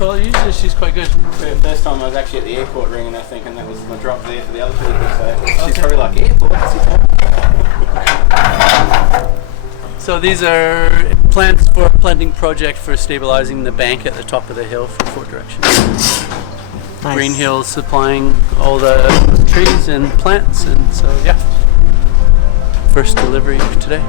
Well, usually she's quite good. The first time I was actually at the airport ringing her thinking that was my drop there for the other people, so she's probably like, airport, So these are plants for a planting project for stabilising the bank at the top of the hill for Fort Direction. Nice. Green Hills supplying all the trees and plants, and so yeah. First delivery today.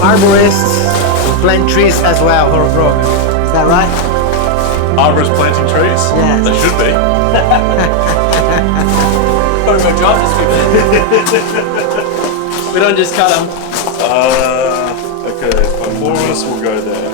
Arborists plant trees as well, Robert. Is that right? Arborists planting trees? Yes. They should be. Part of our job description. We don't just cut them. Okay, before us, we'll go there.